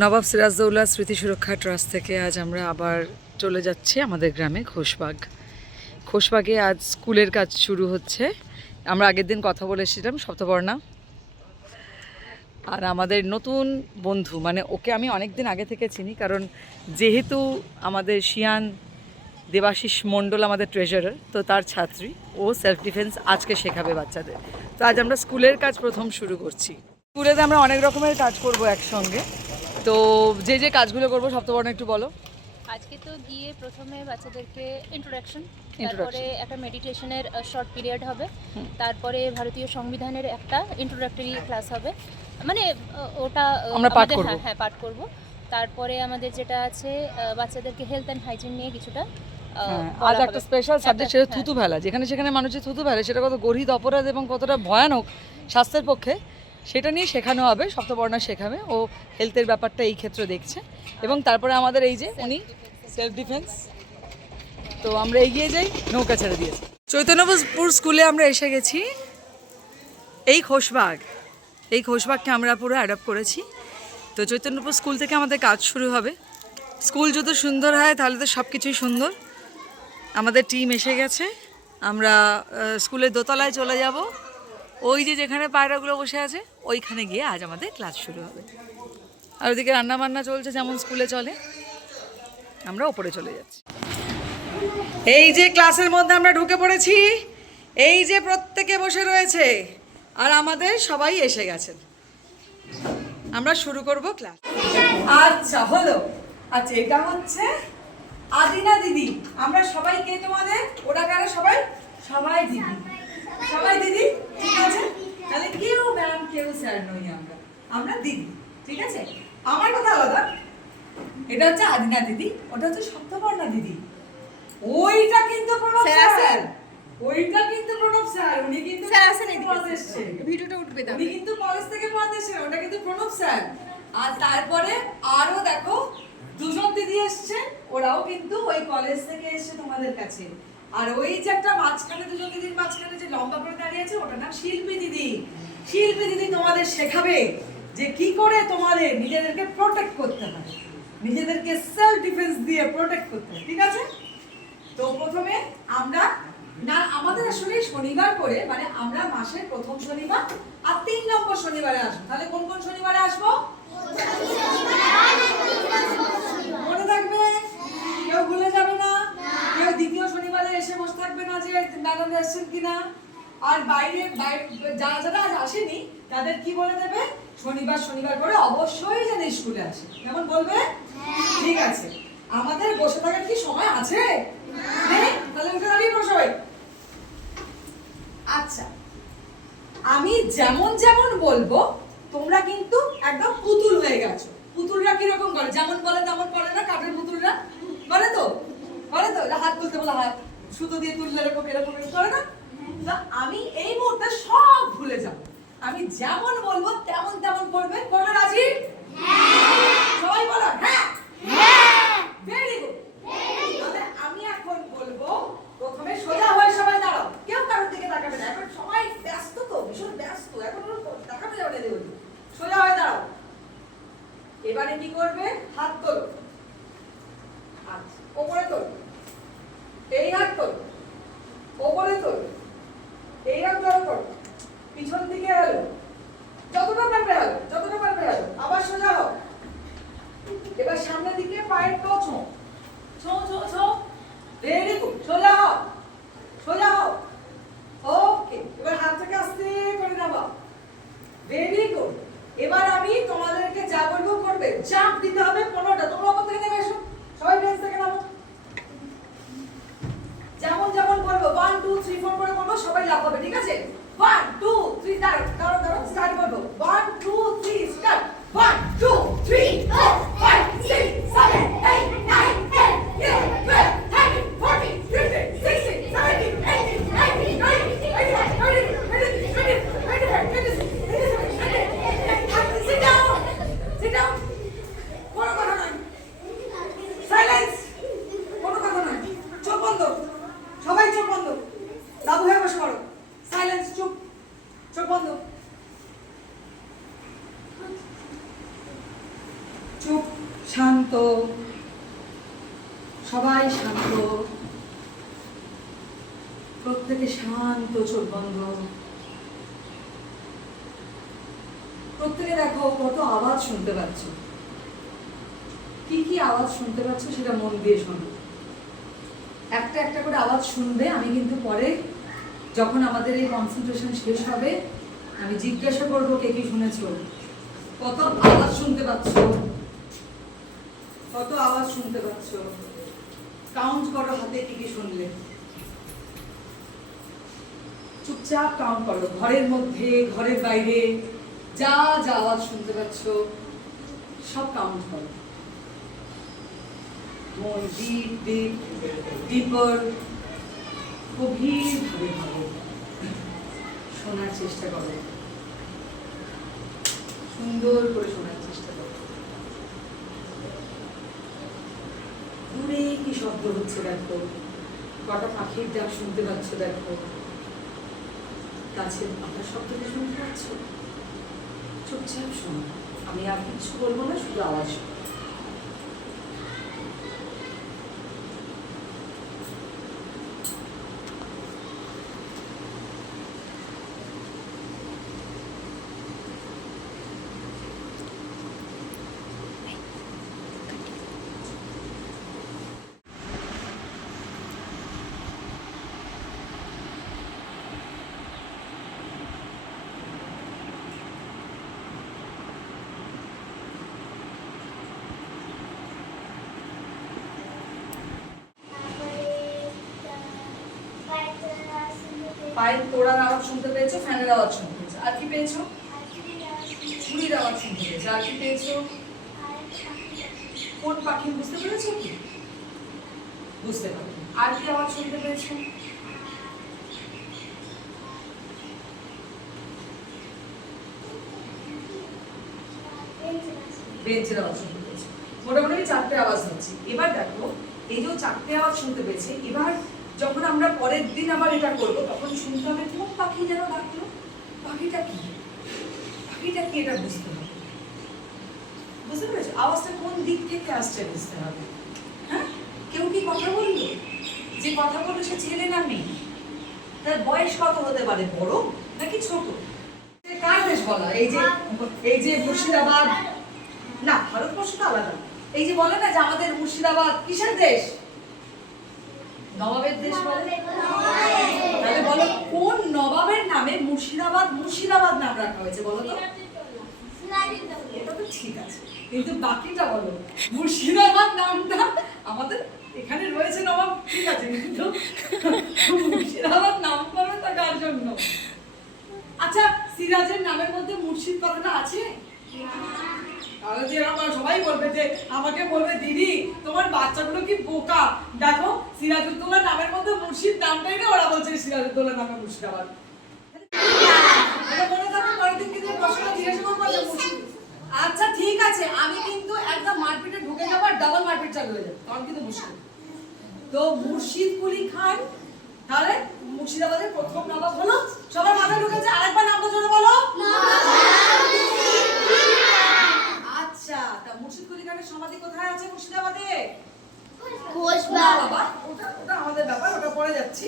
নবাব সিরাজদৌল্লা স্মৃতি সুরক্ষা ট্রাস্ট থেকে আজ আমরা আবার চলে যাচ্ছি আমাদের গ্রামে খোশবাগে আজ স্কুলের কাজ শুরু হচ্ছে। আমরা আগের দিন কথা বলেছিলাম সপ্তপর্ণা আর আমাদের নতুন বন্ধু, মানে ওকে আমি অনেক দিন আগে থেকে চিনি, কারণ যেহেতু আমাদের শিয়ান দেবাশিস মণ্ডল আমাদের ট্রেজারার, তো তার ছাত্রী, ও সেলফ ডিফেন্স আজকে শেখাবে বাচ্চাদের। তো আজ আমরা স্কুলের কাজ প্রথম শুরু করছি। স্কুলেতে আমরা অনেক রকমের কাজ করব একসঙ্গে। তো যে যে কাজগুলো করবো সপ্তপর্ণা একটু বলো। আজকে তো গিয়ে প্রথমে বাচ্চাদেরকে ইন্ট্রোডাকশন, তারপরে একটা মেডিটেশনের শর্ট পিরিয়ড হবে, তারপরে ভারতীয় সংবিধানের একটা ইন্ট্রোডাক্টরি ক্লাস হবে, মানে ওটা আমরা পাঠ করব। হ্যাঁ পাঠ করব। তারপরে আমাদের যেটা আছে বাচ্চাদেরকে হেলথ অ্যান্ড হাইজিন নিয়ে কিছুটা আজ একটা স্পেশাল সাবজেক্ট, সেটা থুতু ফেলা। যেখানে সেখানে মানুষের থুতু ফেলে, সেটা কত গর্হিত অপরাধ এবং কতটা ভয়ানক স্বাস্থ্যের পক্ষে, সেটা নিয়ে শেখানো হবে। সপ্তপর্ণা শেখাবে, ও হেলথের ব্যাপারটা এই ক্ষেত্রে দেখছে। এবং তারপরে আমাদের এই যে উনি সেলফ ডিফেন্স। তো আমরা এগিয়ে যাই, নৌকা ছেড়ে দিয়েছি। চৈতন্যপুর স্কুলে আমরা এসে গেছি। এই খোশবাগকে আমরা পুরো অ্যাডপ্ট করেছি। তো চৈতন্যপুর স্কুল থেকে আমাদের কাজ শুরু হবে। স্কুল যত সুন্দর হয় তাহলে তো সব কিছুই সুন্দর। আমাদের টিম এসে গেছে, আমরা স্কুলের দোতলায় চলে যাব। ওই যে যেখানে পায়রাগুলো বসে আছে ওইখানে গিয়ে আজ আমাদের ক্লাস শুরু হবে। আর ওদিকে রান্নাবান্না চলছে যেমন স্কুলে চলে। আমরা ওপরে চলে যাচ্ছি। এই যে ক্লাসের মধ্যে আমরা ঢুকে পড়েছি, এই যে প্রত্যেকে বসে রয়েছে আর আমাদের সবাই এসে গেছেন। আমরা শুরু করব ক্লাস। আচ্ছা হলো। আচ্ছা, এটা হচ্ছে আদিনা দিদি। আমরা সবাই কে তোমাদের? ওটা কারা? সবাই সবাই দিদি, সবাই দিদি, ঠিক আছে? তাহলে কেউ ম্যাম কেউ স্যার নই, আমরা দিদি, ঠিক আছে? আমার কথা আলাদা। এটা হচ্ছে আদিনা দিদি, ওটা হচ্ছে সপ্তপর্ণা দিদি। ওইটা কিন্তু প্রণব স্যার, ওইটা কিন্তু প্রণব স্যার। উনি কিন্তু স্যার আসেন এদিকে, পড়াতে এসেছে। ভিডিওটা উঠবে তাহলে। উনি কিন্তু কলেজ থেকে পড়াতে এসেছে, ওটা কিন্তু প্রণব স্যার। আর তারপরে আরো দেখো দুজন দিদি এসছে, ওরাও কিন্তু ওই কলেজ থেকে এসেছে তোমাদের কাছে। আর ওই যে একটা মাঝখানে দুজন দিদির মাঝখানে যে লম্বা করে দাঁড়িয়ে আছে, ওটার নাম শিল্পী দিদি। শিল্পী দিদি তোমাদের শেখাবে যে কি করে তোমাদের নিজেদেরকে প্রোটেক্ট করতে হয়, নিজেদেরকে সেলফ ডিফেন্স দিয়ে প্রোটেক্ট করতে হয়, ঠিক আছে? তো প্রথমে আমরা আমাদের আসলে শনিবার করে, মানে আমরা মাসের প্রথম শনিবার আর 3 নম্বর শনিবারে আসবো। তাহলে কোন কোন শনিবারে আসবো? মনে থাকবে? কেউ ভুলে যাবে না? কেউ দ্বিতীয় শনিবারে এসে বসে থাকবে না যে ম্যাডাম এসেছেন কিনা। আর বাইরে যারা যারা আজ আসেনি তাদের কি বলে দেবে? শনিবার করে অবশ্যই যেন স্কুলে আসে। কেমন বলবে? ঠিক আছে। আমাদের বসে থাকার কি সময় আছে? নেই? তাহলে উঠে দাঁড়িয়ে পড়ো সবাই। আচ্ছা, আমি যেমন যেমন বলবো তোমরা কিন্তু একদম পুতুল হয়ে গেছো। পুতুলরা কিরকম করে? যেমন বলে তেমন করে না? কাঠের পুতুলরা করে তো? করে তো? হাত তুলতে বলে হাত, সুতো দিয়ে তুললে এরকম এরকম করে না? আমি এই মুহূর্তে সব ভুলে যাব। আমি যেমন বলবো তেমন তেমন করবে। করবে রাজি? সবাই বলো হ্যাঁ। Very good. তাহলে আমি এখন বলবো, প্রথমে সোজা হয়ে সবাই দাঁড়াও, কেউ কারোর দিকে তাকাবে না। এখন সবাই ব্যস্ত, তো ভীষণ ব্যস্ত, এখন তাকাবে যাবে না। সোজা হয়ে দাঁড়াও। এবারে কি করবে? হাত তোলো। আচ্ছা, ওপরে তোলো। এই হাত তোলো, ওপরে তোলো। এই হাত জড়ো করো, পিছন দিকে হেলো, যতটা পারবে হেলো, যতটা পারবে হেলো। আবার সোজা হও। এবার সামনের দিকে পায়ের পা ছো ছো ছো ছো। Very good. সোজা হও, সোজা হও। ওকে, এবার হাতটাকে আস্তে করে নামাও। Very good. এবার আমি তোমাদেরকে যা বলবো করবে। জাম্প দিতে হবে 15টা। তোমরা ওপর থেকে নেমে এসো, সবাই বেঞ্চ থেকে নামো। যেমন যেমন বলবো 1 2 3 4 করে বলবো, সবাই লাফাবে, ঠিক আছে? 1 শান্ত, সবাই শান্ত, প্রত্যেকে শান্ত, চোখ বন্ধ। প্রত্যেকে দেখো কত আওয়াজ শুনতে পাচ্ছ, কি কি আওয়াজ শুনতে পাচ্ছ সেটা মন দিয়ে শোনো। একটা একটা করে আওয়াজ শুনবে। আমি কিন্তু পরে যখন আমাদের এই কনসেন্ট্রেশন শেষ হবে আমি জিজ্ঞাসা করবো কে কি শুনেছো, কত আওয়াজ শুনতে পাচ্ছ, কত আওয়াজ শুনতে পাচ্ছ, কাউন্ট করো হাতে কি কি শুনলে। চুপচাপ কাউন্ট করো, ঘরের মধ্যে ঘরের বাইরে যা যা আওয়াজ শুনতে পাচ্ছ সব কাউন্ট করো। মন ডিপ ডিপ ডিপার, গভীরভাবে ভাবো, শোনার চেষ্টা করো, সুন্দর করে শোনার চেষ্টা করো। দূরে কি শব্দ হচ্ছে দেখো, কটা পাখির ডাক শুনতে পাচ্ছ দেখো, গাছের পাতার শব্দটা শুনতে পাচ্ছ। চুপচাপ শোনো, আমি আর কিছু বলবো না, শুধু আওয়াজ শোনো। পায়ের তোড়ার আওয়াজ শুনতে পেয়েছো, ফ্যানের আওয়াজ শুনতে পেয়েছো, আর কি পেয়েছো? ছুরির আওয়াজ শুনতে পেয়েছো, আর কি পেয়েছো? কোন পাখি বুঝতে পেরেছো কি? বুঝতে পারো। আর কি আওয়াজ শুনতে পেয়েছো? বেঞ্চের আওয়াজ শুনতে পেয়েছো। মোটামুটি 4টে আওয়াজ হচ্ছে। এবার দেখো এই যে 4টে আওয়াজ শুনতে পেয়েছে, এবার যখন আমরা পরের দিন আবার এটা করবো তখন শুনতে হবে কোন পাখি যেন ডাকলো, পাখিটা কি, পাখিটা কি এটা বুঝতে হবে। বুঝতে পেরেছো? আওয়াজটা কোন দিক থেকে আসছে বুঝতে হবে। হ্যাঁ, কেউ কি কথা বললো? যে কথা বললো সে ছেলে না মেয়ে? তার বয়স কত হতে পারে, বড় নাকি ছোট? কার দেশ বলা? এই যে মুর্শিদাবাদ, না ভারতবর্ষ তো আলাদা। এই যে বলে না যে আমাদের মুর্শিদাবাদ কিসের দেশ? নবাবের দেশ বলে। তাহলে বলো কোন নবাবের নামে মুর্শিদাবাদ নাম রাখা হয়েছে বলো তো? এটা তো ঠিক আছে, কিন্তু বাকিটা বলো। মুর্শিদাবাদ নামটা আমাদের এখানে রয়েছে নবাব, ঠিক আছে, কিন্তু মুর্শিদাবাদ নামকরণটা কার জন্য? আচ্ছা, সিরাজের নামের মধ্যে মুর্শিদ কথাটা আছে? তাহলে যে আমার সবাই বলবে যে আমাকে বলবে দিদি তোমার বাচ্চাগুলো কি বোকা, দেখো সিরাজউদ্দৌলা নামের মধ্যে মুর্শিদ নামটাই না, ওরা বলছে সিরাজউদ্দৌলা নামে মুর্শিদাবাদ। মনে থাকবে পরের দিন কিন্তু প্রশ্ন জিজ্ঞাসা করবো যে মুর্শিদ। আচ্ছা ঠিক আছে, আমি কিন্তু একদম মারপিটে ঢুকে যাবো আর ডাবল মারপিট চালু হয়ে যাবে, তখন কিন্তু মুশকিল। তো মুর্শিদ কুলি খান তাহলে মুর্শিদাবাদের প্রথম নবাব হলো, সবার মাথায় ঢুকেছে। আরেকবার নামটা জোরে বলো। আচ্ছা, তা মুর্শিদ কুলি খানের সমাধি কোথায় আছে মুর্শিদাবাদে? বাবা ওটা আমাদের ব্যাপার, ওটা পরে যাচ্ছি।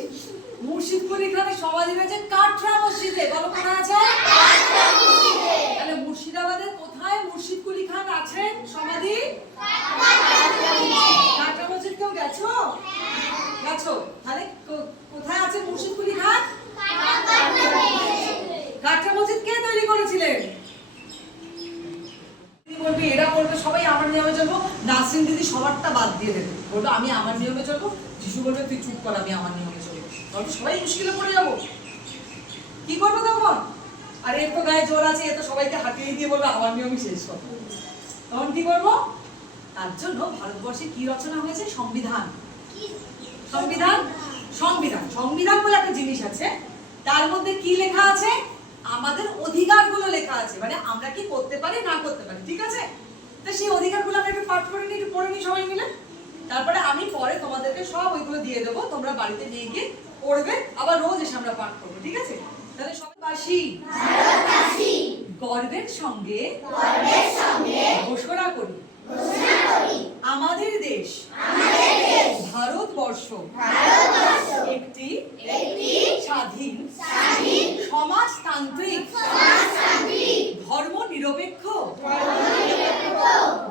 মুর্শিদ কুলি খানের সমাধি রয়েছে কাটরা মসজিদে, বলো কোথায় আছে? তাহলে মুর্শিদাবাদের কোথায় মুর্শিদ কুলি খান আছেন সমাধি? কাটরা মসজিদ। কেউ গেছো? গেছো? তাহলে কোথায় আছে মুর্শিদ কুলি খান? কাটরা মসজিদ কে তৈরি করেছিলেন? বলবি এরা বলবে সবাই আমার নিয়মে চলবো, নাসরিন দিদি সবারটা বাদ দিয়ে দেবে, বলবো আমি আমার নিয়মে চলবো, যিশু বলবে তুই চুপ কর আমি আমার নিয়মে চলবো, তাহলে সবাই মুশকিলে পড়ে যাবো। কি করবো তখন? আর এর তো গায়ে জোর আছে, এ তো সবাইকে হাঁটিয়ে দিয়ে বলবে আমার নিয়মই শেষ কথা, তখন কি করবো? তার জন্য ভারতবর্ষে কি রচনা হয়েছে? সংবিধান। সংবিধান সংবিধান সংবিধান বলে একটা জিনিস আছে, তার মধ্যে কি লেখা আছে? আমাদের অধিকারগুলো লেখা আছে, মানে আমরা কি করতে পারি না করতে পারি, ঠিক আছে? তো সেই অধিকারগুলো আমরা একটু পাঠ করে নিই, একটু পড়ে নিই সবাই মিলে, তারপরে আমি পরে তোমাদেরকে সব ওইগুলো দিয়ে দেবো, তোমরা বাড়িতে নিয়ে গিয়ে পড়বে, আবার রোজ এসে আমরা পাঠ করবো, ঠিক আছে? তাহলে সবাই গর্বের সঙ্গে ঘোষণা করি আমাদের দেশ ভারতবর্ষ একটি স্বাধীন সমাজতান্ত্রিক ধর্মনিরপেক্ষ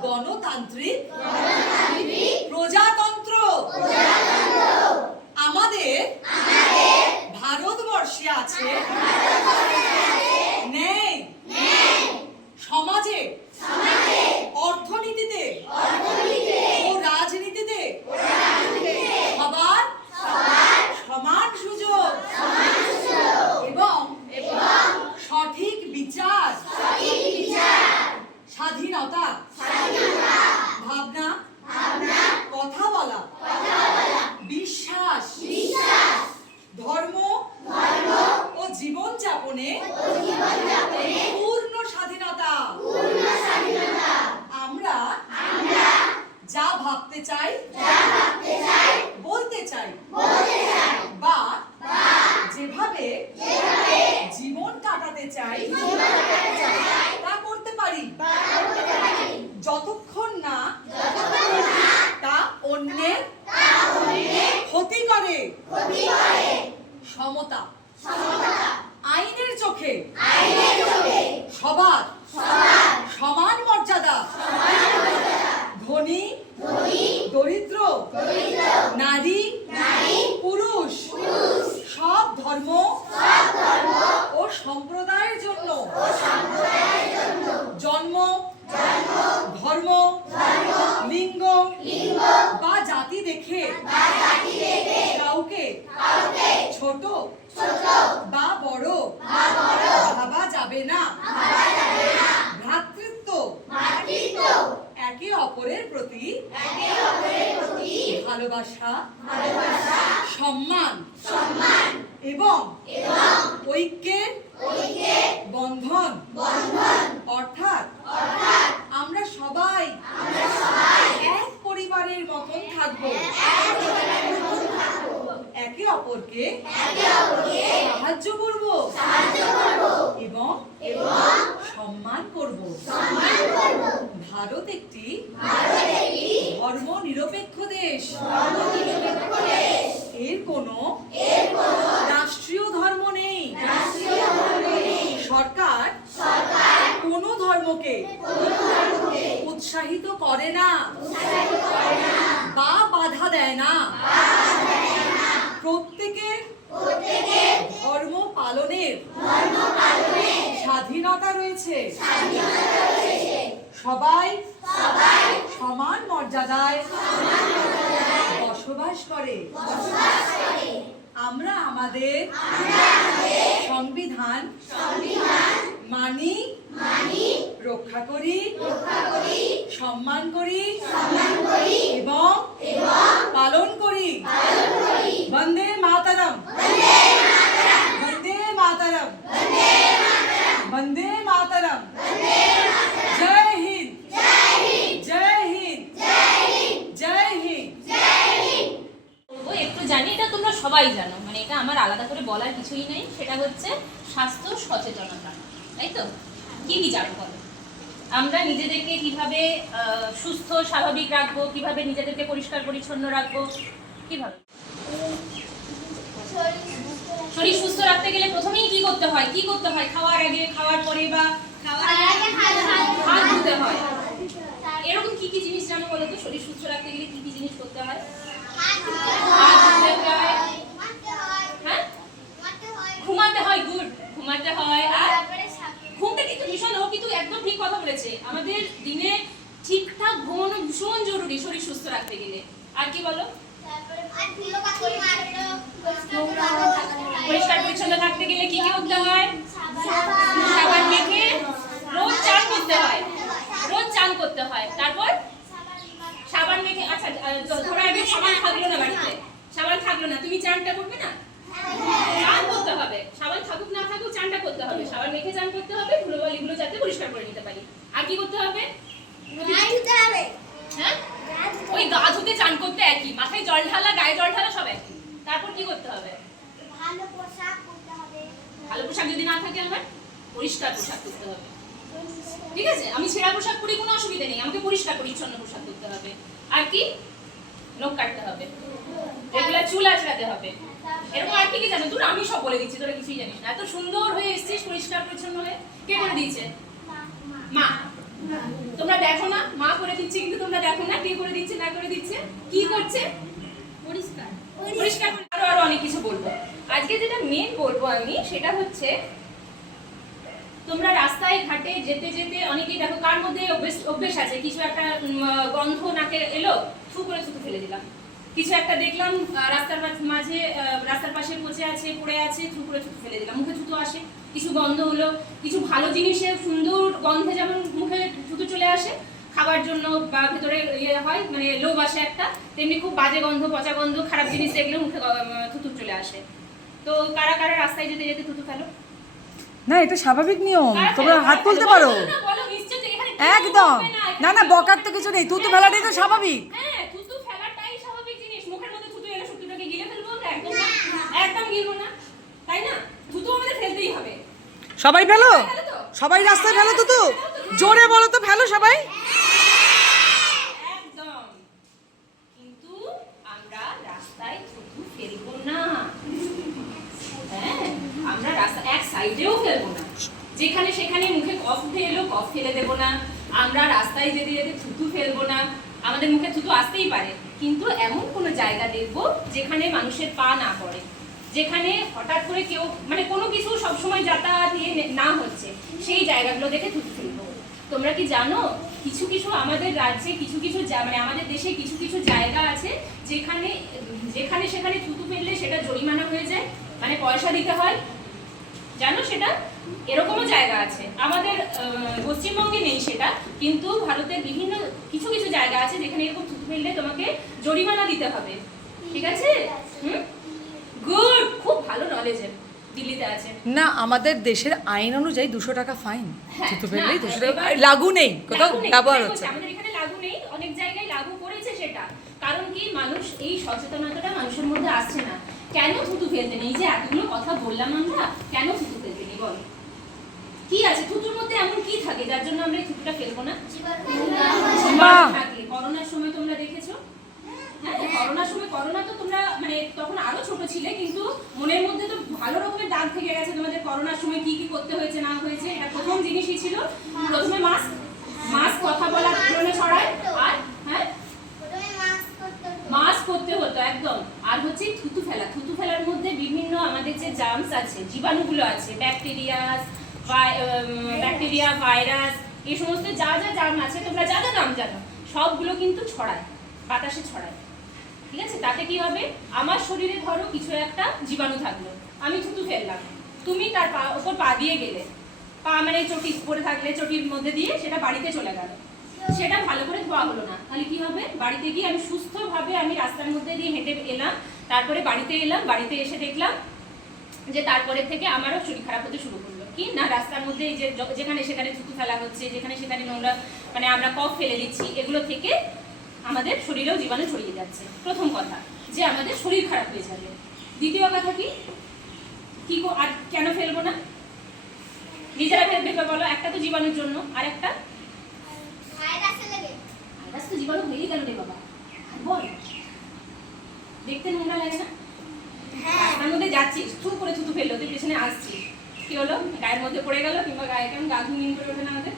গণতান্ত্রিক প্রজাতন্ত্র। আমাদের ভারতবর্ষে আছে ন্যায় সমাজে, অর্থনীতিতে ও রাজনীতিতে সবার সমান সুযোগ এবং সঠিক বিচার, স্বাধীনতা, ভাবনা, কথা বলা, বিশ্বাস, ধর্ম ও জীবনযাপনে পূর্ণ স্বাধীনতা। আমরা যা ভাবতে চাই, বলতে চাই বা যেভাবে জীবন কাটাতে চাই তা করতে পারি, যতক্ষণ না তা অন্যের ক্ষতি করে। সমতা, আইনের চোখে সবার সমান মর্যাদা। ধনী দরিদ্র, নারী পুরুষ সব ধর্ম ও সম্প্রদায়ের জন্য জন্ম, ধর্ম, লিঙ্গ বা জাতি দেখে কাউকে ছোট বা বড় ভাবা যাবে না। ভ্রাতৃত্ব, একে অপরের প্রতি ভালোবাসা, সম্মান এবং ঐক্যের বন্ধন, অর্থাৎ আমরা সবাই এক পরিবারের মতন থাকবো, একে অপরকে সাহায্য করব এবং সম্মান করব। ভারত একটি ধর্মনিরপেক্ষ দেশ। এর কোনো রাষ্ট্রীয় ধর্ম নেই। সরকার কোনো ধর্মকে উৎসাহিত করে না বা বাধা দেয় না। প্রত্যেকের ধর্ম পালনের স্বাধীনতা রয়েছে। সবাই সমান মর্যাদায় বসবাস করে। আমরা আমাদের সংবিধান মানি, রক্ষা করি, সম্মান করি এবং পালন করি। বন্দে মাতরম, বন্দে মাতরম, বন্দে মাতরম। জয় হিন্দ, জয় হিন্দ, জয় হিন্দ। একটু জানি, এটা তোমরা সবাই জানো, মানে এটা আমার আলাদা করে বলার কিছুই নেই। সেটা হচ্ছে স্বাস্থ্য সচেতনতা, তাই তো? কি জানো বলো? আমরা নিজেদেরকে কিভাবে সুস্থ স্বাভাবিক রাখবো, কিভাবে নিজেদেরকে পরিষ্কার পরিচ্ছন্ন রাখবো, কিভাবে শরীর সুস্থ রাখতে গেলে প্রথমেই কি করতে হয়? খাওয়ার আগে, খাওয়ার পরে বা হাত ধুতে হয়। এরকম কি কি জিনিস জানো বলো তো? শরীর সুস্থ রাখতে গেলে কি কি জিনিস করতে হয়? হাত ধুতে হয়, হ্যাঁ, ঘুমাতে হয়, গুড, ঘুমাতে হয়। আর ঘুমটা কিন্তু ভীষণ, ও কিন্তু একদম ঠিক কথা বলেছে। আমাদের দিনে ঠিকঠাক ঘুমানো ভীষণ জরুরি শরীর সুস্থ রাখতে গেলে। আর কি বলো? পরিষ্কার পরিচ্ছন্ন থাকতে গেলে কি কি করতে হয়? সাবান মেখে রোজ চান করতে হয়, রোজ চান করতে হয়। তারপর সাবান মেখে, আচ্ছা ধরো আগে সাবান থাকলো না বাড়িতে, সাবান থাকলো না, তুমি চানটা করবে না? চান করতে হবে, সাবান থাকুক না থাকুক চানটা করতে হবে। সাবান মেখে চান করতে হবে, ধুলোবালিগুলো যাতে পরিষ্কার করে নিতে পারি। আর কি করতে হবে? হ্যাঁ, ওই গা ধুতে চান করতে একই, মাথায় জল ঢালা, গায়ে জল ঢালা সব একই। তারপর কি করতে হবে? ভালো পোশাক পরতে হবে। ভালো পোশাক যদি না থাকে আমার পরিষ্কার পোশাক পরতে হবে। ঠিক আছে, আমি ছেঁড়া পোশাক পরি কোনো অসুবিধা নেই, আমাকে পরিষ্কার পরিচ্ছন্ন পোশাক পরতে হবে। আর কি নখ কাটতে হবে, রেগুলার চুল আঁচড়াতে হবে, এরকম আর কি কি জানো? তোর আমি সব বলে দিচ্ছি, তোরা কিছুই জানিস না। এত সুন্দর হয়ে এসেছিস পরিষ্কার পরিচ্ছন্ন হয়ে, কে করে দিয়েছে? মা। তোমরা দেখো না মা করে দিচ্ছে, কিন্তু তোমরা দেখো না কে করে দিচ্ছে না করে দিচ্ছে, কি করছে? পরিষ্কার পরিষ্কার করে। আরো অনেক কিছু বলবো। আজকে যেটা মেন বলবো আমি সেটা হচ্ছে, তোমরা রাস্তায় ঘাটে যেতে যেতে অনেকেই দেখো, কার মধ্যে অভ্যেস আছে কিছু একটা গন্ধ নাকে এলো, থু করে থুতু ফেলে দিলাম। কিছু একটা দেখলাম রাস্তার মাঝে, রাস্তার পাশে পচে আছে পড়ে আছে, থু করে থুতু ফেলে দিলাম। মুখে থুতু আসে, কিছু গন্ধ হলো, কিছু ভালো জিনিসের সুন্দর গন্ধে যেমন মুখে থুতু চলে আসে, খাবার জন্য বা ভেতরে ইয়ে হয় মানে লোভ আসে একটা, তেমনি খুব বাজে গন্ধ, পচা গন্ধ, খারাপ জিনিস দেখলে মুখে থুতু চলে আসে। তো কারা কারা রাস্তায় যেতে যেতে থুতু ফেলো? না, এটা স্বাভাবিক নিয়ম, তোমরা হাত তুলতে পারো একদম। না না, বকার তো কিছু নেই, থুতু ফেলাটাই তো স্বাভাবিক। হ্যাঁ, থুতু ফেলাটাই স্বাভাবিক জিনিস। মুখের মধ্যে থুতু এলে থুতুটাকে গিলে ফেলবো আমরা? একদম না, একদম গিলবো না, তাই না? থুতু আমাদের ফেলতেই হবে। সবাই ফেলো, সবাই রাস্তায় ফেলো থুতু, জোরে বলো তো ফেলো সবাই। একদম। কিন্তু আমরা রাস্তায় থুতু ফেলবো না। হ্যাঁ, আমরা রাস্তা এক সাইডেও ফেলবো না, যেখানে সেখানে মুখে কফ উঠে এলো কফ ফেলে দেবো না। আমরা রাস্তায় যেতে যেতে থুতু ফেলবো না। আমাদের মুখে থুতু আসতেই পারে, কিন্তু এমন কোনো জায়গা দেখবো যেখানে মানুষের পা না পড়ে, যেখানে হঠাৎ করে কেউ মানে কোনো কিছু সবসময় যাতায়াত না হচ্ছে, সেই জায়গাগুলো দেখে থুতু ফেলবো। তোমরা কি জানো কিছু কিছু আমাদের রাজ্যে কিছু কিছু মানে আমাদের দেশে কিছু কিছু জায়গা আছে যেখানে যেখানে সেখানে থুতু ফেললে সেটা জরিমানা হয়ে যায়, মানে পয়সা দিতে হয়? জানো সেটা? এরকমও জায়গা আছে। আমাদের পশ্চিমবঙ্গে নেই সেটা, কিন্তু ভারতের বিভিন্ন কিছু কিছু জায়গা আছে যেখানে এরকম থুতু ফেললে তোমাকে জরিমানা দিতে হবে। ঠিক আছে? গুড, খুব ভালো নলেজ দিল্লিতে আছে। না, আমাদের দেশের আইন অনুযায়ী 200 টাকা ফাইন, হ্যাঁ, থুতু ফেললেই না, 200 টাকা, এবার লাগু নেই, কোথাও লাগু নেই, ব্যবহার এটাই হচ্ছে। বলছি, আমাদের এখানে লাগু নেই, অনেক জায়গায় লাগু করেছে সেটা। কারণ কি, মানুষ এই সচেতনতাটা মানুষের মধ্যে আসছে না। কেন থুতু ফেলতে নেই? যে এতগুলো কথা বললাম আমরা, কেন থুতু ফেলতে নেই বল? কি আছে থুতুর মধ্যে, এমন কি থাকে যার জন্য আমরা এই থুতুটা ফেলবো না? থাকে। করোনার সময় তোমরা দেখেছো? হ্যাঁ, করোনার সময়, করোনা তো তোমরা মানে তখন আরো ছোট ছিলে, কিন্তু মনের মধ্যে তো ভালো রকমের দাগ থেকে গেছে তোমাদের। করোনার সময় কি কি করতে হয়েছে না হয়েছে, এটা প্রথম জিনিসই ছিল। প্রথমে মাস্ক কথা বলা তুলনে ছড়ায়, আর হ্যাঁ মাস্ক করতে হতো একদম। আর হচ্ছে থুতু ফেলা। থুতু ফেলার মধ্যে বিভিন্ন আমাদের যে জার্মস আছে, জীবাণুগুলো আছে, ব্যাকটেরিয়া, ভাইরাস, এই সমস্ত যা যা জার্ম আছে, তোমরা যা যা নাম জানো, সবগুলো কিন্তু ছড়ায়, বাতাসে ছড়ায়। ঠিক আছে? তাতে কি হবে, আমার শরীরে ধরো কিছু একটা জীবাণু থাকলো, আমি থুতু ফেললাম, তুমি তার ওপর পা দিয়ে গেলে, পা মানে চটি পরে থাকলে চটির মধ্যে দিয়ে সেটা বাড়িতে চলে গেল, সেটা ভালো করে ধোয়া হলো না, তাহলে কি হবে? বাড়িতে গিয়ে আমি সুস্থভাবে আমি রাস্তার মধ্যে দিয়ে হেঁটে এলাম, তারপরে বাড়িতে এলাম, বাড়িতে এসে দেখলাম যে তারপরে থেকে আমারও শরীর খারাপ হতে শুরু করলো। কি না, রাস্তার মধ্যে এই যে যেখানে সেখানে থুতু ফেলা হচ্ছে, যেখানে সেখানে নোংরা মানে আমরা কফ ফেলে দিচ্ছি, এগুলো থেকে আমাদের শরীরেও জীবাণু ছড়িয়ে যাচ্ছে। প্রথম কথা যে আমাদের শরীর খারাপ হয়ে যাবে। দ্বিতীয় কথা কি, কি আর কেন ফেলবো না? নিজেরা ভেবে বলো। একটা তো জীবাণুর জন্য, আর একটা ভাইরাস তো জীবাণু হয়েই গেল রে বাবা, বল। দেখতে নোংরা লাগে না? রাস্তার মধ্যে যাচ্ছিস, থু করে থুতু ফেললো, তুই পেছনে আসছিস, কি হলো? গায়ের মধ্যে পড়ে গেল, কিংবা গায়ে কেমন গা ঘিনঘিন করে ওঠে না আমাদের?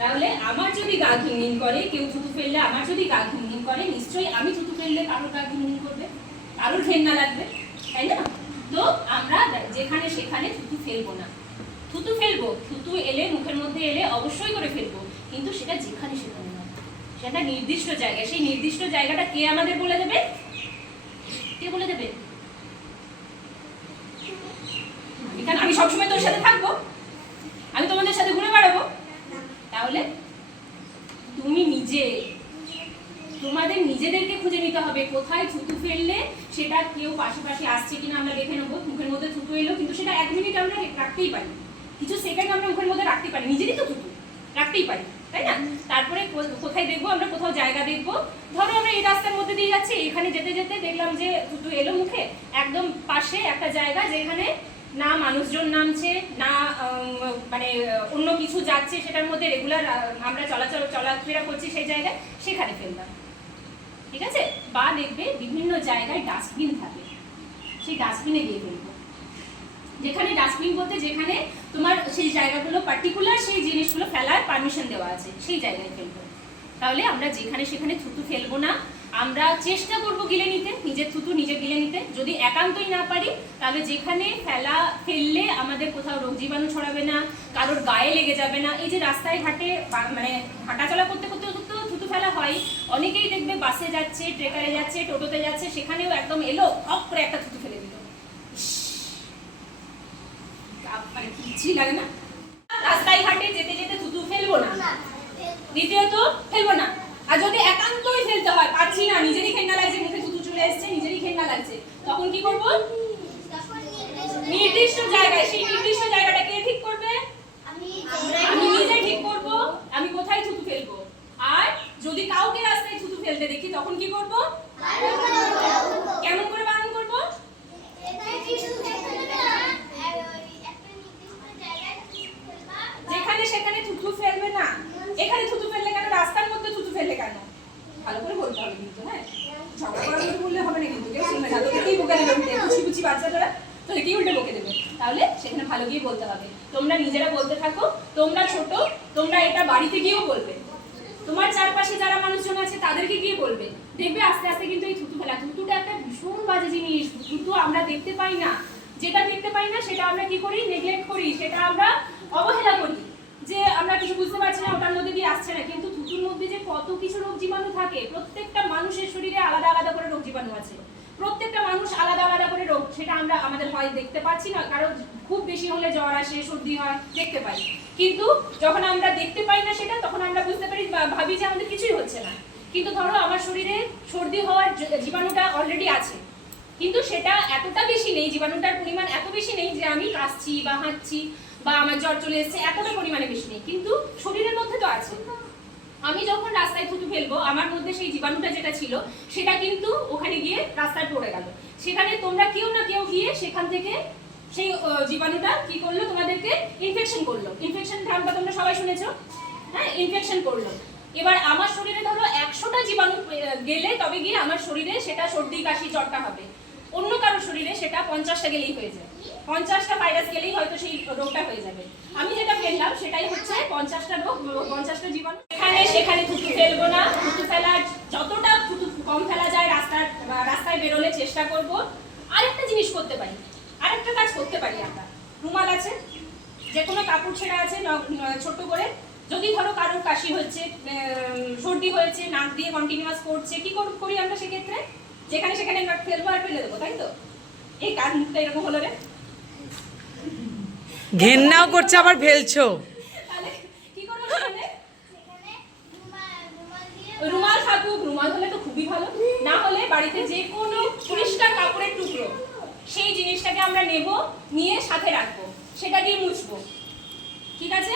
তাহলে আমার যদি গা ঘিনঘিন করে, কেউ থুতু ফেললে আমার যদি গা ঘিনঘিন করে, নিশ্চয়ই আমি থুতু ফেললে কারোর গা ঘিনঘিন করবে, কারোর ঘেন্না লাগবে, তাই না? তো আমরা যেখানে সেখানে থুতু ফেলবো না। থুতু ফেলবো, থুতু এলে মুখের মধ্যে এলে অবশ্যই করে ফেলবো, কিন্তু সেটা যেখানে সেখানে না, সেটা নির্দিষ্ট জায়গায়। সেই নির্দিষ্ট জায়গাটা কে আমাদের বলে দেবে? কে বলে দেবে? আমি সবসময় তোর সাথে থাকবো? আমি তোমাদের সাথে ঘুরে বেড়াবো? তাহলে তুমি নিজে, তোমাদের নিজেদেরকে খুঁজে নিতে হবে কোথায় থুতু ফেললে সেটা কেউ পাশাপাশি আসছে কিনা আমরা দেখে নেবো। মুখের মধ্যে থুতু এলো, কিন্তু সেটা 1 মিনিট আমরা রাখতেই পারি, কিছু সেকেন্ড আমরা মুখের মধ্যে রাখতেই পারি, নিজেরই তো থুতু রাখতেই পারি, তাই না? তারপরে কোথায় দেখবো আমরা, কোথাও জায়গা দেখবো, ধরো আমরা এই রাস্তার মধ্যে দিয়ে যাচ্ছি, এখানে যেতে যেতে দেখলাম যে থুতু এলো মুখে, একদম পাশে একটা জায়গা যেখানে না মানুষজন নামছে, না মানে অন্য কিছু যাচ্ছে, সেটার মধ্যে রেগুলার আমরা চলাফেরা করছি সেই জায়গায়, সেখানে ফেললাম। ঠিক আছে? বা দেখবে বিভিন্ন জায়গায় ডাস্টবিন থাকে, সেই ডাস্টবিনে দিয়ে ফেলবো। যেখানে ডাস্টবিন বলতে যেখানে তোমার সেই জায়গাগুলো পার্টিকুলার সেই জিনিসগুলো ফেলার পারমিশন দেওয়া আছে, সেই জায়গায় ফেলবো। তাহলে আমরা যেখানে সেখানে থুতু ফেলবো না, আমরা চেষ্টা করব গিলে নিতে, নিজের থুতু নিজে গিলে নিতে। যদি একান্তই না পারি, তাহলে যেখানে ফেললে আমাদের কোথাও রোগ জীবাণু ছড়াবে না, কারোর গায়ে লেগে যাবে না। এই যে রাস্তায় ঘাটে মানে হাঁটাচলা করতে করতে তো থুতু ফেলা হয়, অনেকেই দেখবে বাসে যাচ্ছে, ট্রেকারে যাচ্ছে, টোটোতে যাচ্ছে, সেখানেও একদম এলো হপ করে একটা থুতু ফেলে দিল, মানে কিচ্ছুই লাগে না। রাস্তায় ঘাটে যেতে যেতে থুতু ফেলবো না। দ্বিতীয়ত ফেলবো না। আর যদি একান্তই ফেলতে হয়, পাচ্ছি না, নিজেরই ঘেন্না লাগছে, মুখে থুতু চলে এসছে, নিজেরই ঘেন্না লাগছে, তখন কি করব? নির্দিষ্ট জায়গায়, সেই নির্দিষ্ট জায়গাটা কে ঠিক করবে? আমি নিজে ঠিক করব, আমি কোথায় থুতু ফেলবো। আর যদি কাউকে রাস্তায় থুতু ফেলতে দেখি, তখন কি করব? কেমন করে বারণ করব? যেখানে সেখানে থুতু ফেলবে না। এখানে থুতু ফেললে কেন, রাস্তার মধ্যে থুতু ফেললে কেন, ভালো করে বলতে হবে কিন্তু। হ্যাঁ, ঝগড়া করার মধ্যে বললে হবে না কিন্তু, কেউ শুনবে না, তোকে কি বকে দেবে, কুচি কুচি বাচ্চারা তোকে কি উল্টে বকে দেবে। তাহলে সেখানে ভালো গিয়ে বলতে হবে। তোমরা নিজেরা বলতে থাকো, তোমরা ছোট, তোমরা এটা বাড়িতে গিয়েও বলবে, তোমার চারপাশে যারা মানুষজন আছে তাদেরকে গিয়ে বলবে। দেখবে আস্তে আস্তে কিন্তু এই থুতু ফেলা, থুতুটা একটা ভীষণ বাজে জিনিস। থুতু আমরা দেখতে পাই না, যেটা দেখতে পাই না সেটা আমরা কি করি, নেগলেক্ট করি, সেটা আমরা অবহেলা করি, যে আমরা কিছু বুঝতে পারছি না, ওটার মধ্যে দিয়ে আসছে না। কিন্তু থুতুর মধ্যে যে কত কিছু রোগ জীবাণু থাকে, প্রত্যেকটা মানুষের শরীরে আলাদা আলাদা করে রোগ জীবাণু আছে, প্রত্যেকটা মানুষ আলাদা আলাদা করে রোগ, সেটা আমরা আমাদের হয় দেখতে পাচ্ছি না, কারো খুব বেশি হলে জ্বর আসে, সর্দি হয়, দেখতে পাই। কিন্তু যখন আমরা দেখতে পাই না সেটা, তখন আমরা বুঝতে পারি, ভাবি যে আমাদের কিছুই হচ্ছে না। কিন্তু ধরো আমার শরীরে সর্দি হওয়ার জীবাণুটা অলরেডি আছে, কিন্তু সেটা এতটা বেশি নেই, জীবাণুটার পরিমাণ এত বেশি নেই যে আমি কাশছি বা হাঁচছি বা আমার জ্বর চলে এসেছে, এতটা পরিমাণে বেশি নেই, কিন্তু শরীরের মধ্যে তো আছে। আমি যখন রাস্তায় থুতু ফেলবো, আমার মধ্যে সেই জীবাণুটা যেটা ছিল সেটা কিন্তু ওখানে গিয়ে রাস্তায় পড়ে গেল। সেখানে তোমরা কেউ না কেউ গিয়ে সেখান থেকে সেই জীবাণুটা কি করলো, তোমাদেরকে ইনফেকশন করলো। ইনফেকশন নামটা তোমরা সবাই শুনেছো, হ্যাঁ, ইনফেকশন করলো। এবার আমার শরীরে ধরো 100টা জীবাণু গেলে তবে গিয়ে আমার শরীরে সেটা সর্দি কাশি জ্বরটা হবে। অন্য কারো শরীরে সেটা 50টা গেলেই হয়ে যায়, 50টা ভাইরাস গেলেই হয়তো সেই রোগটা হয়ে যাবে। আমি যেটা ফেললাম সেটাই হচ্ছে 50টা রোগ, 50টা জীবাণু। সেখানে থুতু ফেলবো না। থুতু ফেলার যতটা থুতু কম ফেলা যায় রাস্তায় বেরোলে চেষ্টা করব। আরেকটা জিনিস করতে পারি, আরেকটা কাজ করতে পারি আমরা। রুমাল আছে, যে কোনো কাপড় ছেঁড়া আছে, ছোট করে, যদি ধরো কারোর কাশি হচ্ছে, সর্দি হয়েছে, নাক দিয়ে কন্টিনিউয়াস করছে, কি করি আমরা সেক্ষেত্রে? যেখানে সেখানে ফেলবো আর ফেলে দেবো, তাই তো? এই কাজ মুখটা এরকম হলো রে, ঘেন্নাও করছে আবার ফেলছো। তাহলে কি করবো সেখানে? রুমাল থাকুক, রুমাল হলে তো খুবই ভালো। না হলে বাড়িতে যে কোনো পরিষ্কার কাপড়ের টুকরো, সেই জিনিসটাকে আমরা নেব, নিয়ে সাথে রাখবো, সেটা দিয়ে মুছবো। ঠিক আছে?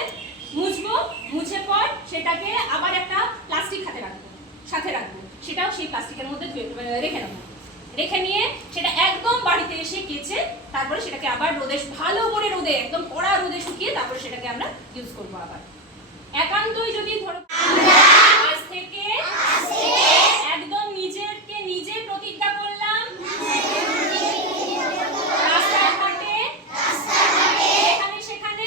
মুছবো, মুছে পর সেটাকে আবার একটা প্লাস্টিক সাথে রাখবো, সেটাও সেই প্লাস্টিকের মধ্যে রেখে নেবো। রেখে নিয়ে সেটা একদম বাড়িতে এসে কেচে তারপরে সেটাকে আবার রোদে, ভালো করে রোদে, একদম কড়া রোদে শুকিয়ে তারপরে সেটাকে আমরা ইউজ করবো। আবার একান্তই যদি ধরো আজ থেকে একদম নিজেকে নিজে প্রতিজ্ঞা করলাম, রাস্তাঘাটে এখানে সেখানে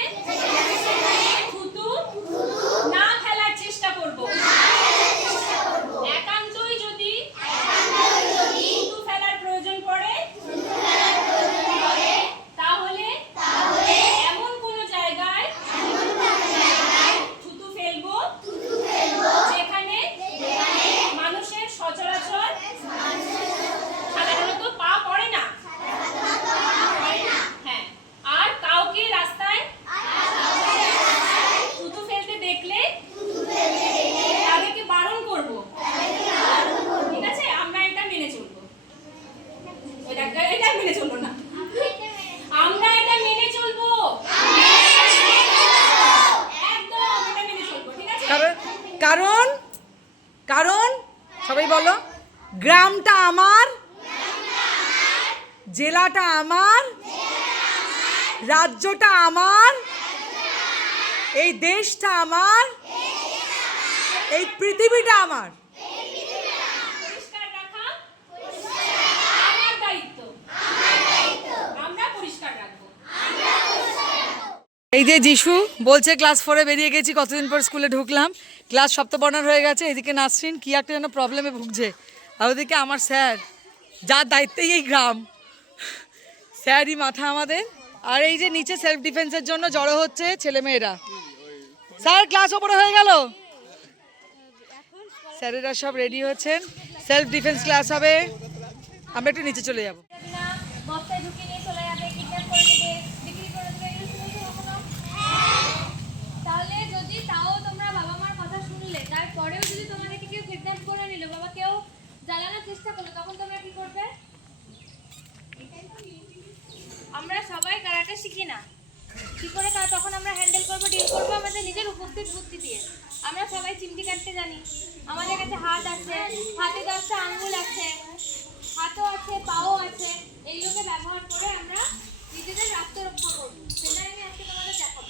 থুতু না ফেলার চেষ্টা করব। একান্তই যদি থুতু ফেলার প্রয়োজন পড়ে, তাহলে এমন কোনো জায়গায় থুতু ফেলবো যেখানে মানুষের সচরাচর সাধারণত পা পড়ে না। হ্যাঁ, আর কাউকে রাস্তায় থুতু ফেলতে দেখলে তাদেরকে বারণ করব। ঠিক আছে? আমরা এটা মেনে চলবো। এটা মেনে চলবো না, আমরা এটা মেনে চলবো, একদম এটা মেনে চলবো। ঠিক আছে? কারণ কারণ সবাই বলো, গ্রামটা আমার, জেলাটা আমার, রাজ্যটা আমার, এই দেশটা আমার, এই পৃথিবীটা আমার। পরিষ্কার রাখা আমার দায়িত্ব, আমরা পরিষ্কার রাখবো। এই যে যিশু বলছে ক্লাস 4-এ বেরিয়ে গেছি, কতদিন পর স্কুলে ঢুকলাম, ক্লাস সপ্তবর্ণার হয়ে গেছে। এদিকে নাসরিন কি একটা যেন প্রবলেমে ভুগছে, আর ওদিকে আমার স্যার, যার দায়িত্বেই এই গ্রাম, স্যারই মাথা আমাদের। আর এই যে নিচে সেলফ ডিফেন্সের জন্য জড়ো হচ্ছে ছেলেমেয়েরা। স্যার ক্লাস ওপরে হয়ে গেল, স্যারেরা সব রেডি হচ্ছেন, সেলফ ডিফেন্স ক্লাস হবে। আমরা একটু নিচে চলে যাব। বস্তায় ঢুকিয়ে নিয়ে চলে যাবে, কিডন্যাপ করে নেবে, বিক্রি করে দেবে, এগুলো শুনেছো কখনো? তাহলে যদি তাও তোমরা বাবা মার কথা শুনলে, তারপরেও যদি তোমাদেরকে কেউ কিডন্যাপ করে নিল, বাবা কেউ জ্বালানোর চেষ্টা করলো, তখন তোমরা কি করবে? আমরা সবাই কারাটে শিখি না, কি করে তখন আমরা হ্যান্ডেল করবো, ডিল করবো আমাদের নিজের উপস্থিত বুদ্ধি দিয়ে। আমরা সবাই চিমটি কাটতে জানি, আমাদের কাছে হাত আছে, হাতে 10টা আঙ্গুল আছে, হাতও আছে, পাও আছে, এইগুলোকে ব্যবহার করে আমরা নিজেদের আত্মরক্ষা করবো। সেটাই আমি আজকে তোমাদের দেখাবো।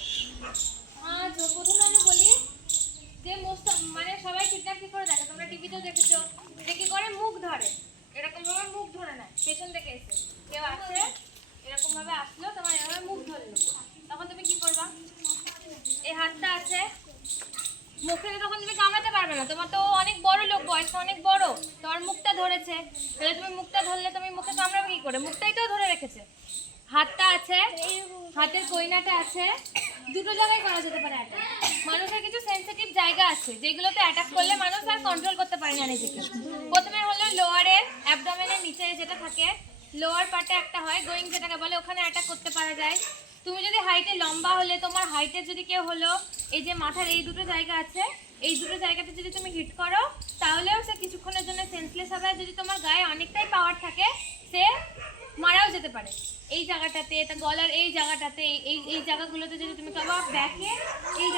প্রথমে আমি বলি যে মানে সবাই কিডন্যাপ কি করে দেখে, তোমরা টিভিতেও দেখেছো, যে কি করে মুখ ধরে, এরকম ভাবে মুখ ধরে নেয়, পেছন থেকে এসে কেউ আছে এরকম ভাবে আসলো, তোমার এভাবে মুখ ধরলো, তখন তুমি কি করবা? এই হাতটা আছে, মুখে তখন তুমি কামড়াতে পারবে না, তোমার তো অনেক বড় লোক, বয়স অনেক বড়, তোমার মুখটা ধরেছে, তাহলে তুমি মুখটা ধরলে তুমি মুখে কামড়াবে কি করে? মুখটাই তো ধরে রেখেছে। হাতটা আছে, হাতের গয়নাটা আছে, দুটো জায়গায় করা যেতে পারে অ্যাটাক। মানুষের কিছু সেনসিটিভ জায়গা আছে যেগুলোতে অ্যাটাক করলে মানুষ আর কন্ট্রোল করতে পারে না নিজেকে। প্রথমে হলো লোয়ারের অ্যাবডোমেনের নিচে যেটা থাকে, লোয়ার পার্টে একটা হয় গোয়িং যেটাকে বলে, ওখানে অ্যাটাক করতে পারা যায়। তুমি যদি হাইটে লম্বা হলে, তোমার হাইটে যদি কেউ হলো, এই যে মাথার এই দুটো জায়গা আছে, এই দুটো জায়গাতে যদি তুমি হিট করো, তাহলেও সে কিছুক্ষণের জন্য সেন্সলেস হবে। যদি তোমার গায়ে অনেকটাই পাওয়ার থাকে, সে মারাও যেতে পারে। এই জায়গাটাতে, তা গলার এই জায়গাটাতে, এই জায়গাগুলোতে যদি তুমি কাউকে ব্যাকে, এই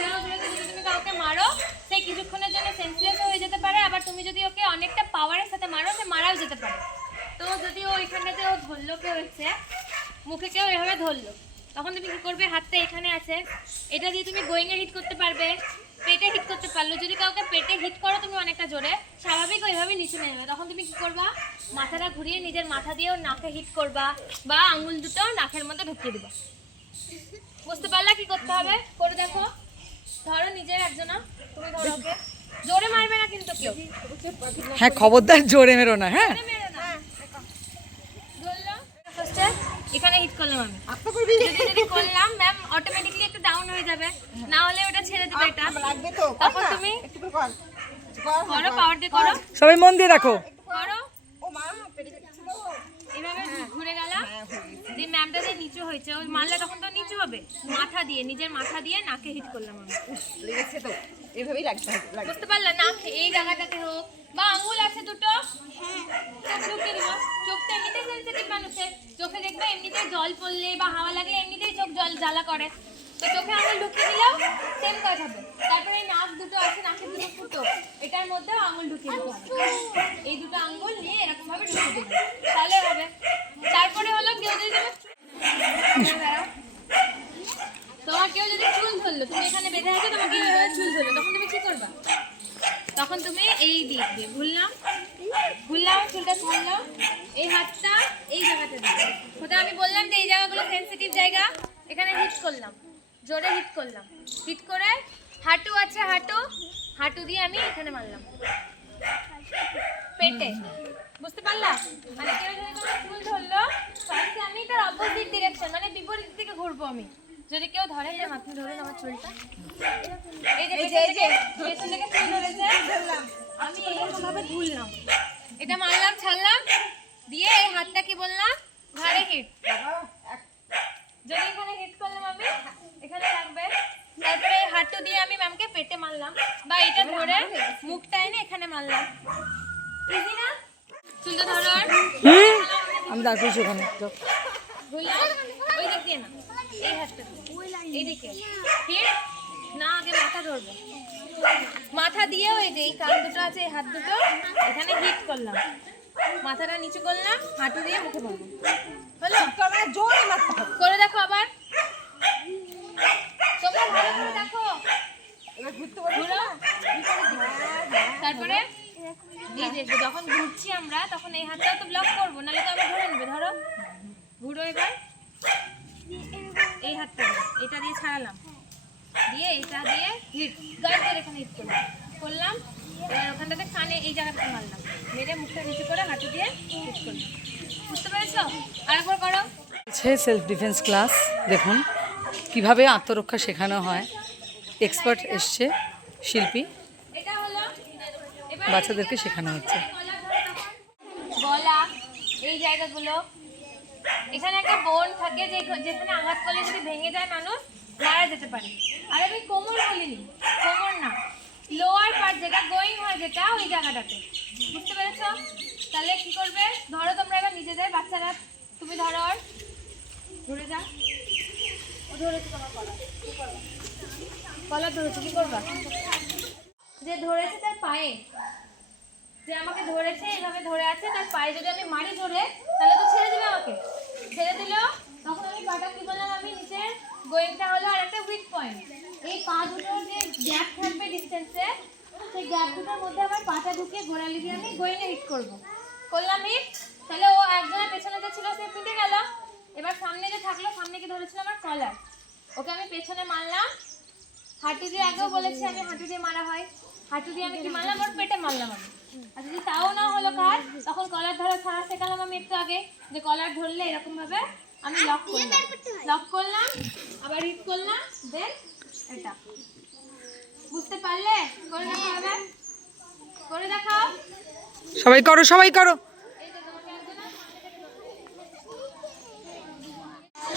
জায়গাগুলোতে যদি তুমি কাউকে মারো, সে কিছুক্ষণের জন্য সেন্সলেস হয়ে যেতে পারে। আবার তুমি যদি ওকে অনেকটা পাওয়ারের সাথে মারো, সে মারাও যেতে পারে। তো যদি ও এখানটাতে ও ধরলো, কেউ হচ্ছে মুখে কেউ এভাবে ধরলো, তখন তুমি কি করবে? হাতটা এখানে আছে, এটা দিয়ে তুমি গোয়িংয়ে হিট করতে পারবে, পেটে হিট করতে পারলো। যদি কাউকে পেটে হিট করো তুমি অনেকটা জোরে, স্বাভাবিক ওইভাবে নিচে নেমে, তখন তুমি কি করবা? মাথাটা ঘুরিয়ে নিজের মাথা দিয়েও নাকে হিট করবা, বা আঙুল দুটো নাকের মধ্যে ঢুকিয়ে দিবা। বুঝতে পারলা কি করতে হবে? করে দেখো। ধরো নিজের একজনা, তুমি ধরো ওকে, জোরে মারবে না কিন্তু কেউ। হ্যাঁ খবরদার জোরে মেরো না। হ্যাঁ এখানে হিট করলাম আমি, যদি করলাম ম্যাম অটোমেটিকলি একটু ডাউন হয়ে যাবে, না হলে ওটা ছেড়ে দিবে। এটা তখন তুমি করো, পাওয়ার দিয়ে করো, সবাই মন দিয়ে রাখো। করো এভাবে ঘুরে গেলাম, যে ম্যামটা যে নিচু হয়েছে, ওই মারলে তখন তো নিচু হবে, মাথা দিয়ে, নিজের মাথা দিয়ে নাকে হিট করলাম আমি। লেগেছে তো, এভাবেই রাখতে হবে। বুঝতে পারলে? নাক এই জায়গাটাতে হোক, বা আঙ্গুল আছে দুটো, চোখ ঢুকিয়ে দিব। চোখ তো এমনিতেই সেন্সিটিভ মানুষের, চোখে দেখবে এমনিতেই জল পড়লে বা হাওয়া লাগলে এমনিতেই চোখ জ্বালা করে, তো চোখে আঙুল ঢুকিয়ে দিলেও সেম কাজ হবে। তারপরে এই নাক দুটো আছে, নাকের দুটো ফুটো, এটার মধ্যেও আঙুল ঢুকিয়ে দিতে হবে। এই দুটো আঙুল নিয়ে এরকম ভাবে ঢুকিয়ে দেবে, তাহলে হবে। তারপরে হলো কেউ যদি তোমার কেউ যদি চুল ধরলো, তুমি এখানে বেঁধে আছো, তোমাকে চুল ধরলো, তখন তুমি কি করবা? তখন তুমি এই দিক দিয়ে ঘুরলাম, চুলটা ধরলাম, এই হাতটা এই জায়গাতে দিলাম। ওটা আমি বললাম যে এই জায়গাগুলো সেন্সিটিভ জায়গা, এখানে হিট করলাম, জোরে হিট করলাম, হিট করে হাঁটু আছে, হাঁটু দিয়ে আমি এখানে মারলাম পেটে। বুঝতে পারলা? মানে কেউ যদি তোমার চুল ধরলো, ফার্স্টে আমি তার অপোজিট ডিরেকশন, মানে বিপরীত দিকে ঘুরবো আমি। যদি কেউ ধরে, আপনি ধরুন আমার চুলটা, এই যে পেছন থেকে চুল ধরেছে, আমি এরকম ভাবে ঘুরলাম, এটা মারলাম, ছাড়লাম, দিয়ে এই হাতটা কি বললাম, ঘাড়ে হিট। যদি এখানে হিট করলাম আমি, এখানে রাখবে, তারপরে এই হাঁটু দিয়ে আমি ম্যামকে পেটে মারলাম, বা এটা ধরে মুখটা এনে এখানে মারলাম। ইজি না? চুলটা ধরো, আমি দাঁড়িয়েছি ওখানে। ঘুরলাম, ওই দিক দিয়ে না, এই হাতটা এইদিকে হিট না, আগে মাথা ধরবো, মাথা দিয়েও এই যে এই কান দুটো আছে, এই হাত দুটো এখানে হিট করলাম, মাথাটা নিচু করলাম, হাঁটু দিয়ে মুখে মারবো। হলো? জোরে মারতে হবে। করে এখন এই হাতটাও তো ব্লক করবো, নাহলে তো আবার ধরে নেবে। ধরো, ঘুরো এবার, এই হাতটা দিয়ে, এটা দিয়ে ছাড়ালাম, দিয়ে এটা দিয়ে হিট, গার্ডের এখানে হিট করলাম, এবার ওখানটাতে কানে এই জায়গাটা মারলাম, মেরে মুখটা নিচু করে হাঁটু দিয়ে হিট করলাম। বুঝতে পেরেছো? আরেকবার করো। সেলফ ডিফেন্স ক্লাস, দেখুন কিভাবে আত্মরক্ষা শেখানো হয়। এক্সপার্ট এসছে, শিল্পী, এটা হলো এবার বাচ্চাদেরকে শেখানো হচ্ছে। গলা, এই জায়গাগুলো, এখানে একটা বোন থাকে যেখানে আঘাত করলে যদি ভেঙে যায় মানুষ মারা যেতে পারে। আর আমি কোমর বলিনি, কোমর না, লোয়ার পার্ট যেটা গোয়িং হয় যেটা, ওই জায়গাটাতে। বুঝতে পেরেছো? তাহলে কি করবে, ধরো তোমরা এবার নিজেদের বাচ্চারা, তুমি ধরো, আর ধরে যা, ও ধরেছে তোমার কলার, কি করবে? কলার ধরেছে, কি করবা? যে ধরেছে তার পায়ে, যে আমাকে ধরেছে, এইভাবে ধরে আছে, তার পায়ে যদি আমি মারি ধরে, তাহলে তো ছেড়ে দিবে আমাকে। ছেড়ে দিল, তখন আমি পাটা কি বললাম, আমি নিচে গোয়িংটা হলো আর একটা উইক পয়েন্ট। এই পা দুটোর যে গ্যাপ থাকবে ডিস্টেন্সে, সেই গ্যাপ দুটোর মধ্যে আমার পাটা ঢুকিয়ে গোড়ালি দিয়ে আমি গোয়িংয়ে হিট করবো। করলাম হিট, তাহলে ও একজনের পেছনে যে ছিল সে পিটে গেল। এবার সামনে যে থাকলো, সামনে কি ধরেছিল আমার কলার, ওকে আমি পেছনে মারলাম। হাঁটু দিয়ে, আগেও বলেছি আমি হাঁটু দিয়ে মারা হয়, হাঁটু দিয়ে আমি কি মারলাম, ওর পেটে মারলাম আমি। আর যদি তাও না হলো কাজ, তখন কলার ধরা ছাড়া শেখালাম আমি একটু আগে, যে কলার ধরলে এরকম ভাবে আমি লক করলাম, আবার হিট করলাম, দেন এটা। বুঝতে পারলে? করে দেখাও, এবার করে দেখাও। সবাই করো, সবাই করো,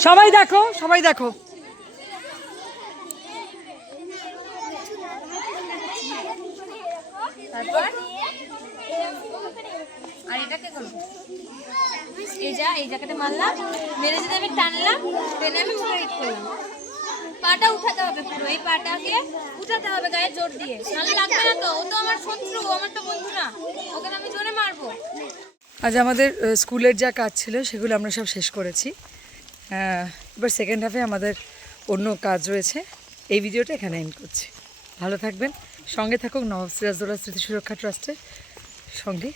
সবাই দেখো, সবাই দেখো। তারপর আর এটাকে করবো, এই জায়গাটা মারলাম, মেরে যদি আমি টানলাম, টেনে আমি মুখে হিট করলাম। পাটা উঠাতে হবে, পুরো এই পাটাকে উঠাতে হবে গায়ে জোর দিয়ে, নাহলে লাগবে না তো। ও তো আমার শত্রু, আমার তো বন্ধু না, ওকে আমি জোরে মারবো। আজ আমাদের স্কুলের যা কাজ ছিল সেগুলো আমরা সব শেষ করেছি। এবার সেকেন্ড হাফে আমাদের অন্য কাজ রয়েছে। এই ভিডিওটা এখানে এন্ড করছি। ভালো থাকবেন, সঙ্গে থাকুক নবাব সিরাজদৌল্লা স্মৃতি সুরক্ষা ট্রাস্টের সঙ্গে।